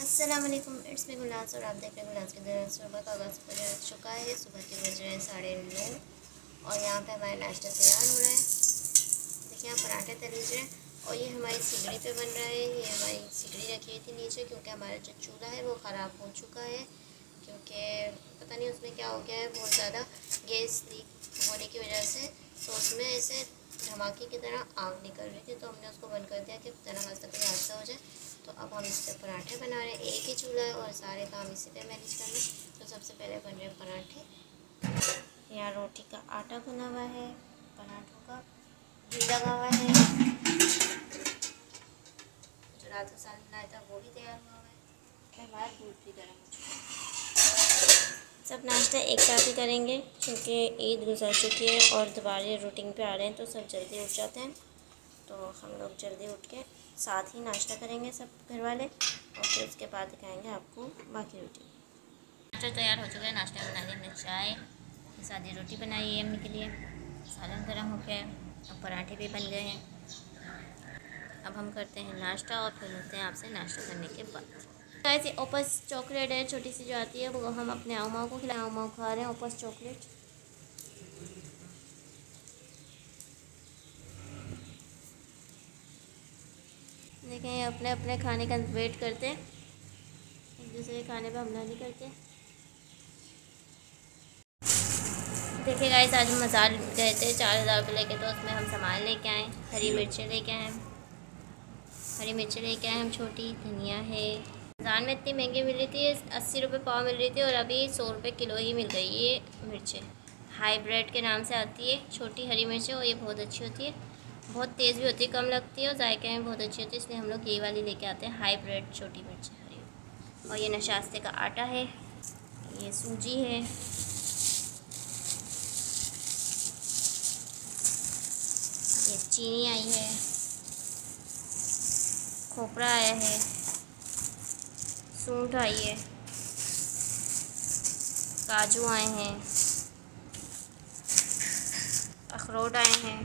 अस्सलाम वालेकुम, it's me गुलास और आप देख रहे हैं गुलास के दर। सुबह का वक्त हो चुका है। सुबह के बज रहे हैं 9:30 और यहाँ पे हमारा नाश्ता तैयार हो रहा है। देखिए यहाँ पराठे तल रहे हैं और ये हमारी सिगड़ी पे बन रहा है। ये हमारी सिगड़ी रखी हुई थी नीचे क्योंकि हमारा जो चूल्हा है वो ख़राब हो चुका है, क्योंकि पता नहीं उसमें क्या हो गया है, बहुत ज़्यादा गैस लीक होने की वजह से। तो उसमें ऐसे धमाके की तरह आग निकल रही थी, तो हमने उसको बंद कर दिया कि तना खास्ता कोई हादसा हो जाए। तो अब हम इस पर पराठे बना रहे हैं। एक ही चूल्हा है और सारे काम इसी पे मैनेज करने। तो सबसे पहले बन रहे हैं पराठे। यहाँ रोटी का आटा बना हुआ है, पराठों का घी लगा हुआ है, जो रात को साल बनाया था वो भी तैयार हुआ है। हमारा दूध भी गर्म हो चुका है। सब नाश्ता एक साथ ही करेंगे क्योंकि ईद गुजर चुकी है और दोबारा रूटीन पे आ रहे हैं, तो सब जल्दी उठ जाते हैं। तो हम लोग जल्दी उठ के साथ ही नाश्ता करेंगे सब घर वाले, और फिर उसके बाद दिखाएंगे आपको बाकी रोटी। नाश्ता तैयार हो चुका है। नाश्ते में बना ली हमने चाय, सादी रोटी बनाई है अम्मी के लिए, सालन गर्म हो गया है और पराठे भी बन गए हैं। अब हम करते हैं नाश्ता और फिर मिलते हैं आपसे नाश्ता करने के बाद। ऐसी ओपस चॉकलेट है छोटी सी जो आती है, वो हम अपने आमाओं को खिलाएं। आमाओं खा रहे हैं ओपस चॉकलेट। देखें अपने अपने खाने का वेट करते हैं, एक दूसरे खाने पर हमला नहीं करते। देखिए गाइस, आज हम मसाल गए थे 4,000 रुपये लेके, तो उसमें हम सामान लेके आए। हरी मिर्चें लेके आए, हम छोटी धनिया है। रमज़ान में इतनी महंगी मिल रही थी, 80 रुपये पाव मिल रही थी और अभी 100 रुपये किलो ही मिल गई। ये मिर्चें हाइब्रिड के नाम से आती है, छोटी हरी मिर्चें, और ये बहुत अच्छी होती है, बहुत तेज़ भी होती है, कम लगती है और जायके में बहुत अच्छी होती है, इसलिए हम लोग ये वाली लेके आते हैं, हाइब्रिड छोटी मिर्चें हरी। और ये नशास्ते का आटा है, ये सूजी है, ये चीनी आई है, खोपरा आया है, सूंठ आई है, काजू आए हैं, अखरोट आए हैं,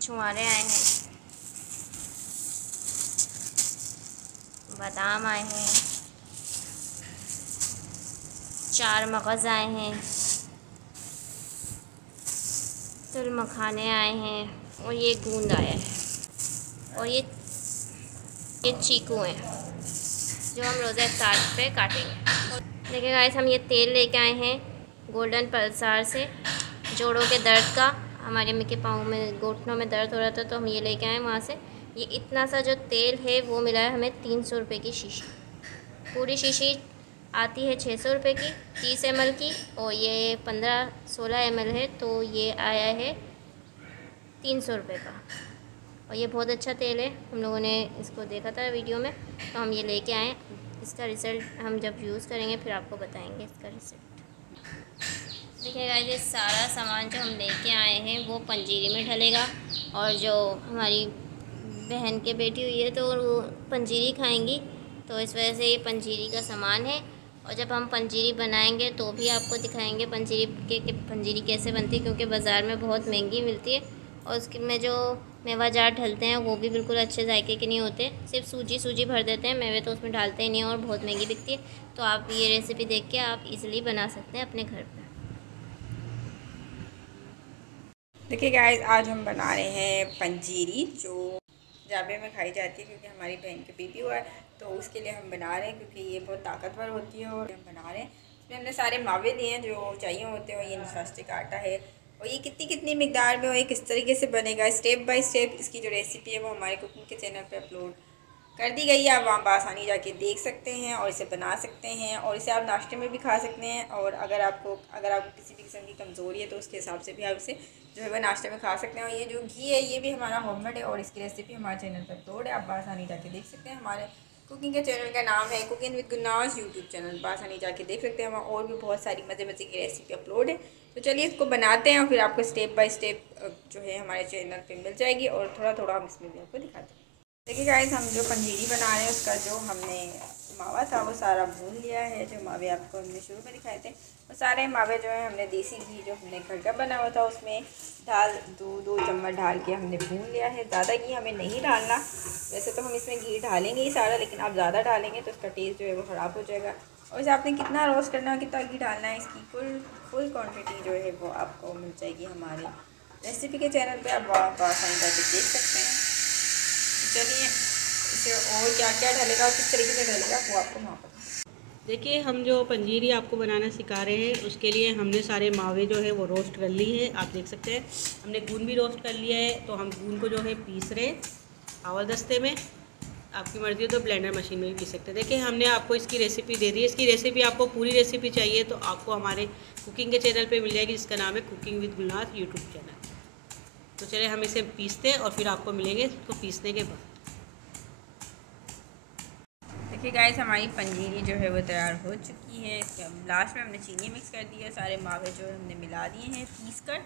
छुहारे आए हैं, बादाम आए हैं, 4 मगज़ आए हैं, तिल मखाने आए हैं, और ये गूंद आया है, और ये चीकू हैं जो हम रोज़ा इफ्तार पे काटेंगे। देखिए गाइस, हम ये तेल लेके आए हैं गोल्डन पल्सार से, जोड़ों के दर्द का। हमारे अम्मी के पाँव में, घुटनों में दर्द हो रहा था, तो हम ये लेके आए वहाँ से। ये इतना सा जो तेल है वो मिला है हमें 300 रुपये की शीशी। पूरी शीशी आती है 600 रुपये की, 30 ml की, और ये 15-16 ml है, तो ये आया है 300 रुपये का। और ये बहुत अच्छा तेल है, हम लोगों ने इसको देखा था वीडियो में, तो हम ये लेके आए। इसका रिज़ल्ट हम जब यूज़ करेंगे फिर आपको बताएंगे इसका रिज़ल्ट। देखिए गाइस, ये सारा सामान जो हम लेके आए हैं वो पंजीरी में ढलेगा, और जो हमारी बहन के बेटी हुई है तो वो पंजीरी खाएंगी, तो इस वजह से ये पंजीरी का सामान है। और जब हम पंजीरी बनाएंगे तो भी आपको दिखाएंगे पंजीरी कैसे बनती है, क्योंकि बाज़ार में बहुत महंगी मिलती है और उसके में जो मेवा जार ढलते हैं वो भी बिल्कुल अच्छे जायके के नहीं होते, सिर्फ सूजी भर देते हैं, मेवे तो उसमें डालते ही नहीं और बहुत महंगी बिकती है। तो आप ये रेसिपी देख के आप इजीली बना सकते हैं अपने घर पर। देखिए गाइस, आज हम बना रहे हैं पंजीरी, जो जाबे में खाई जाती है, क्योंकि हमारी बहन का बेबी हुआ है, तो उसके लिए हम बना रहे हैं, क्योंकि ये बहुत ताकतवर होती है। और हम बना रहे हैं, इसमें हमने सारे मावे लिए हैं जो चाहिए होते हैं। ये नशास्ते का आटा है, और ये कितनी मिकदार में और ये किस तरीके से बनेगा, स्टेप बाय स्टेप इसकी जो रेसिपी है वो हमारे कुकिंग के चैनल पर अपलोड कर दी गई है। आप वहाँ आसानी जाके देख सकते हैं और इसे बना सकते हैं, और इसे आप नाश्ते में भी खा सकते हैं। और अगर आपको किसी भी किस्म की कमज़ोरी है तो उसके हिसाब से भी आप इसे जो है वह नाश्ते में खा सकते हैं। और ये जो घी है ये भी हमारा होममेड है, और इसकी रेसिपी हमारे चैनल पर अपलोड है, आप आसानी जाके देख सकते हैं। हमारे कुकिंग के चैनल का नाम है cooking with Gulnaz YouTube channel, आसानी जाके देख सकते हैं। वहाँ और भी बहुत सारी मज़े की रेसिपी अपलोड है। तो चलिए इसको बनाते हैं, और फिर आपको स्टेप बाय स्टेप जो है हमारे चैनल पर मिल जाएगी, और थोड़ा थोड़ा हम इसमें भी आपको दिखाते हैं। देखिए गाइस, हम जो पंजीरी बना रहे हैं उसका जो हमने मावा था वो सारा भून लिया है। जो मावे आपको हमने शुरू में दिखाए थे वो सारे मावे जो है हमने देसी घी जो हमने घर का बना हुआ था उसमें दो चम्मच ढाल के हमने भून लिया है। ज़्यादा घी हमें नहीं डालना, वैसे तो हम इसमें घी डालेंगे ही सारा, लेकिन आप ज़्यादा डालेंगे तो इसका टेस्ट जो है वो ख़राब हो जाएगा। और इसे आपने कितना रोस्ट करना है, कितना घी डालना है, इसकी फुल क्वांटिटी जो है वो आपको मिल जाएगी हमारे रेसिपी के चैनल पे। आप आसानी से देख सकते हैं। चलिए इसे और क्या क्या डालेगा और किस तरीके से डालेगा वो आपको वहाँ पर। देखिए, हम जो पंजीरी आपको बनाना सिखा रहे हैं उसके लिए हमने सारे मावे जो है वो रोस्ट कर ली है। आप देख सकते हैं हमने गूंद भी रोस्ट कर लिया है। तो हम गूंद को जो है पीस रहे आवर दस्ते में। आपकी मर्ज़ी हो तो ब्लेंडर मशीन में भी पीस सकते हैं। देखिए, हमने आपको इसकी रेसिपी दे दी है। इसकी रेसिपी आपको पूरी रेसिपी चाहिए तो आपको हमारे कुकिंग के चैनल पे मिल जाएगी, जिसका नाम है cooking with Gulnaz YouTube channel. तो चलिए हम इसे पीसते हैं और फिर आपको मिलेंगे इसको पीसने के बाद। देखिए गाइस, हमारी पंजीरी जो है वो तैयार हो चुकी है। इसके लास्ट में हमने चीनी मिक्स कर दी है, सारे मावे जो है हमने मिला दिए हैं पीस कर।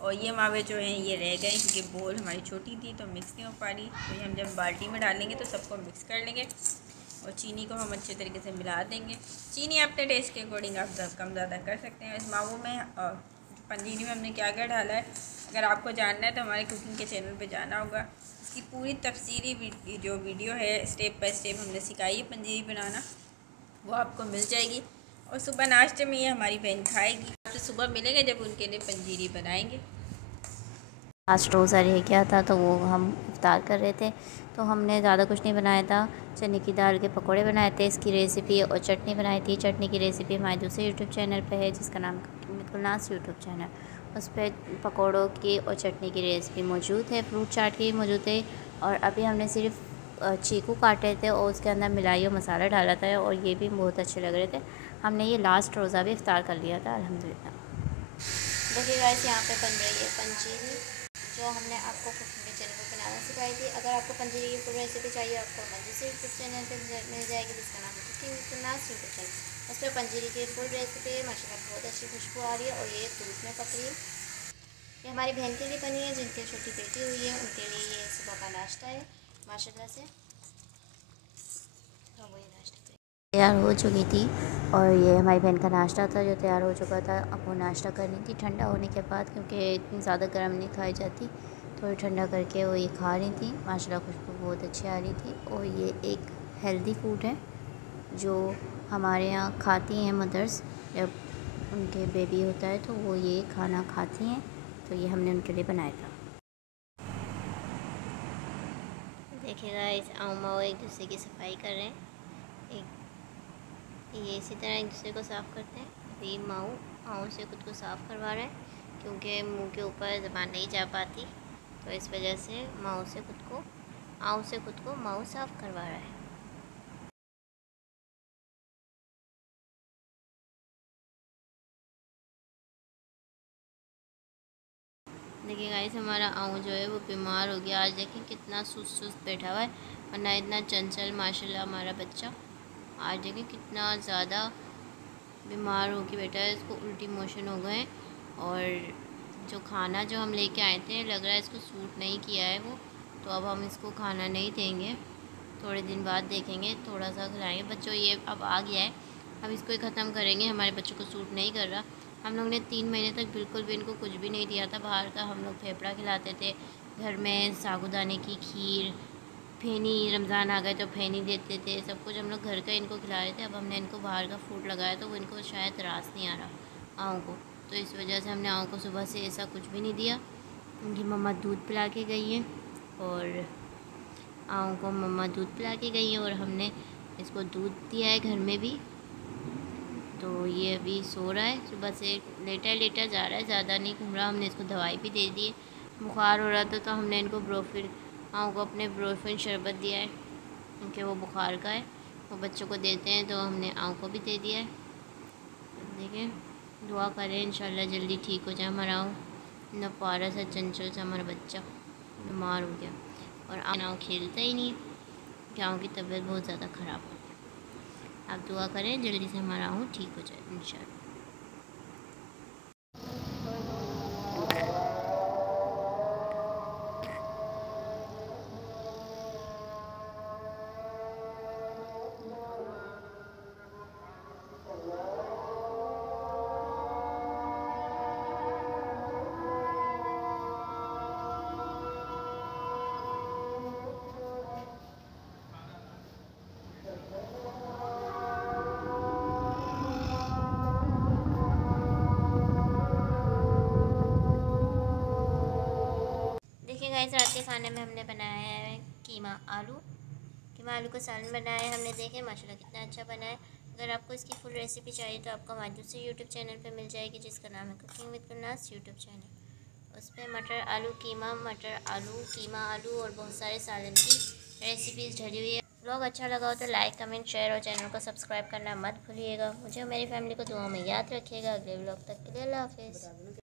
और ये मावे जो हैं ये रह गए क्योंकि बोल हमारी छोटी थी तो मिक्स नहीं हो पा रही। तो ये हम जब बाल्टी में डालेंगे तो सबको मिक्स कर लेंगे और चीनी को हम अच्छे तरीके से मिला देंगे। चीनी अपने टेस्ट के अकॉर्डिंग आप कम ज़्यादा कर सकते हैं। इस मावों में पंजीरी में हमने क्या क्या डाला है, अगर आपको जानना है तो हमारे कुकिंग के चैनल पे जाना होगा। इसकी पूरी तफसीली जो वीडियो है स्टेप बाय स्टेप हमने सिखाई है पंजीरी बनाना, वो आपको मिल जाएगी। और सुबह नाश्ते में ये हमारी बहन खाएगी। तो सुबह मिलेंगे जब उनके लिए पंजीरी बनाएंगे। लास्ट रोज़ा रह गया था तो वो हम इफ्तार कर रहे थे, तो हमने ज़्यादा कुछ नहीं बनाया था। चने की दाल के पकोड़े बनाए थे, इसकी रेसिपी और चटनी बनाई थी। चटनी की रेसिपी हमारे दूसरे यूट्यूब चैनल पे है, जिसका नाम गुलनाज यूट्यूब चैनल। उस पर पकोड़ों की और चटनी की रेसिपी मौजूद है, फ्रूट चाट की मौजूद है। और अभी हमने सिर्फ चीकू काटे थे और उसके अंदर मिलाई और मसाला डाला था, और ये भी बहुत अच्छे लग रहे थे। हमने ये लास्ट रोज़ा भी इफ्तार कर लिया था अल्हम्दुलिल्लाह। देखिए गाइस, यहाँ पे बन रही है पंजीरी, जो हमने आपको कुकिंग के चैनल पर बनाना सिखाई थी। अगर आपको पंजीरी की फुल रेसिपी चाहिए आपको हमारे दूसरे यूट्यूब चैनल पे मिल जाएगी, जिसका नाम है cooking with Gulnaz YouTube channel. उस पर पंजीरी की फुल रेसिपी है। माशाल्लाह बहुत अच्छी खुशबू आ रही है और ये दूध में पक रही है। ये हमारी बहन के लिए बनी है, जिनकी छोटी बेटी हुई है, उनके लिए ये सुबह का नाश्ता है माशाल्लाह से। तो वही नाश्ता तैयार हो चुकी थी, और ये हमारी बहन का नाश्ता था जो तैयार हो चुका था। अब वो नाश्ता करनी थी ठंडा होने के बाद, क्योंकि इतनी ज़्यादा गर्म नहीं खाई जाती, थोड़ी ठंडा करके वो ये खा रही थी। माशाल्लाह खुशबू बहुत अच्छी आ रही थी। और ये एक हेल्दी फूड है जो हमारे यहाँ खाती हैं मदर्स, जब उनके बेबी होता है तो वो ये खाना खाती हैं, तो ये हमने उनके लिए बनाया था। देखिएगा, इस आम एक दूसरे की सफाई कर रहे हैं। ये इसी तरह एक दूसरे को साफ़ करते हैं। ये माऊ से खुद को साफ़ करवा रहा है, क्योंकि मुंह के ऊपर ज़बान नहीं जा पाती, तो इस वजह से आऊ से खुद को माऊ साफ़ करवा रहा है। देखिए गाइस, हमारा आऊ जो है वो बीमार हो गया। आज देखें कितना सुस्त बैठा हुआ है, वरना इतना चंचल माशाल्लाह हमारा बच्चा। आज देखें कितना ज़्यादा बीमार हो के बैठा है, इसको उल्टी मोशन हो गए। और जो खाना जो हम लेके आए थे, लग रहा है इसको सूट नहीं किया है वो, तो अब हम इसको खाना नहीं देंगे। थोड़े दिन बाद देखेंगे, थोड़ा सा खिलाएंगे। बच्चों ये अब आ गया है, अब इसको ही ख़त्म करेंगे। हमारे बच्चों को सूट नहीं कर रहा। हम लोग ने 3 महीने तक बिल्कुल भी इनको कुछ भी नहीं दिया था बाहर का। हम लोग फेफड़ा खिलाते थे घर में, साबूदाने की खीर, फेनी, रमज़ान आ गए तो फेनी देते थे, सब कुछ हम लोग घर का इनको खिला रहे थे। अब हमने इनको बाहर का फूड लगाया तो वो इनको शायद रास नहीं आ रहा आँव को, तो इस वजह से हमने आँव को सुबह से ऐसा कुछ भी नहीं दिया। उनकी मम्मा दूध पिला के गई हैं, और आँव को मम्मा दूध पिला के गई हैं, और हमने इसको दूध दिया है घर में भी। तो ये अभी सो रहा है, सुबह से लेटा जा रहा है, ज़्यादा नहीं घूम रहा। हमने इसको दवाई भी दे दी है। बुखार हो रहा था तो हमने इनको ब्रोफिन, आँव को अपने ब्रोफिन शरबत दिया है, क्योंकि वो बुखार का है, वो बच्चों को देते हैं, तो हमने आँव को भी दे दिया है। देखिए, दुआ करें इंशाल्लाह जल्दी ठीक हो जाए हमारा आँव। न प्यारा सा चंचल सा हमारा बच्चा बीमार हो गया, और आँव खेलता ही नहीं, कि आँव की तबीयत बहुत ज़्यादा ख़राब है। आप दुआ करें जल्दी से हमारा आँव ठीक हो जाए इंशाल्लाह। गाइस रात के खाने में हमने बनाया है कीमा आलू का सालन बनाया है हमने। देखें माशाल्लाह कितना अच्छा बना है। अगर आपको इसकी फुल रेसिपी चाहिए तो आपको हमारे दूसरे यूट्यूब चैनल पे मिल जाएगी जिसका नाम है कुकिंग विद कुन्नास यूट्यूब चैनल। उस पर मटर आलू कीमा और बहुत सारे सालन की रेसिपीज़ डली हुई है। व्लॉग अच्छा लगा हो तो लाइक कमेंट शेयर और चैनल को सब्सक्राइब करना मत भूलिएगा। मुझे और मेरी फैमिली को दुआ में याद रखिएगा। अगले व्लॉग तक के लिए अल्लाह हाफिज़।